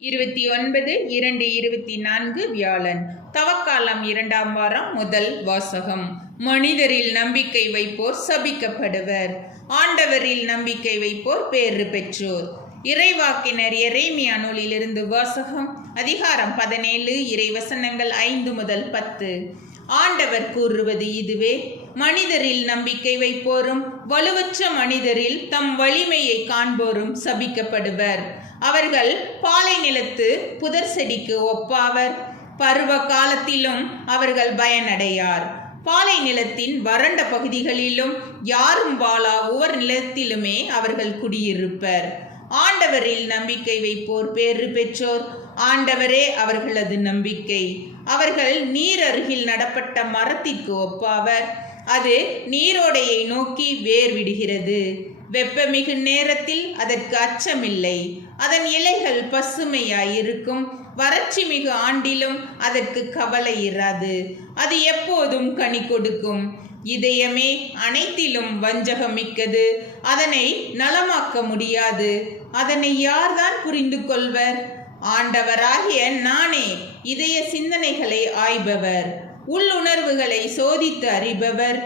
29/2/24 வியாழன். தவக்காலம் 2ஆம் வாரம் முதல் வாசகம். மனிதரில் நம்பிக்கை வைப்போர் சபிக்கப்படுவர், ஆண்டவரில் நம்பிக்கை வைப்போர் பேறு பெற்றோர். இறைவாக்கினர் எரேமியா நூலிலிருந்து வாசகம். அதிகாரம் 17, இறைவசனங்கள் 5 முதல் 10. ஆண்டவர் கூறுவது இதுவே: மனிதரில் நம்பிக்கை வைப்போரும் வலுவற்ற மனிதரில் தம் வலிமையை காண்போரும் சபிக்கப்படுவர். அவர்கள் பாலை நிலத்து புதர் செடிக்கு ஒப்பாவர். பருவ காலத்திலும் அவர்கள் பயனடையார். பாலை நிலத்தின் வறண்ட பகுதிகளிலும் யாரும் வாழா உவர் நிலத்திலுமே அவர்கள் குடியிருப்பர். ஆண்டவரில் நம்பிக்கை வைப்போர் பேறு பெற்றோர். ஆண்டவரே அவர்களது நம்பிக்கை. அவர்கள் நீர் அருகில் நடப்பட்ட மரத்திற்கு ஒப்பாவர். அது நீரோடையை நோக்கி வேர் விடுகிறது. வெப்பமிகு நேரத்தில் அதற்கு அச்சமில்லை. அதன் இலைகள் பசுமையாயிருக்கும். வறட்சி மிகு ஆண்டிலும் அதற்கு கவலை இராது. அது எப்போதும் கனி கொடுக்கும். இதயமே அனைத்திலும் வஞ்சகமிக்கது. அதனை நலமாக்க முடியாது. அதனை யார்தான் புரிந்து கொள்வர்? ஆண்டவராகிய நானே இதய சிந்தனைகளை ஆய்பவர், உள்ளுணர்வுகளை சோதித்து அறிபவர்.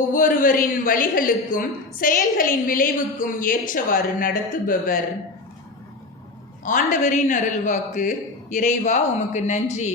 ஒவ்வொருவரின் வழிகளுக்கும் செயல்களின் விளைவுக்கும் ஏற்றவாறு நடத்துபவர். ஆண்டவரின் அருள்வாக்கு. இறைவா, உமக்கு நன்றி.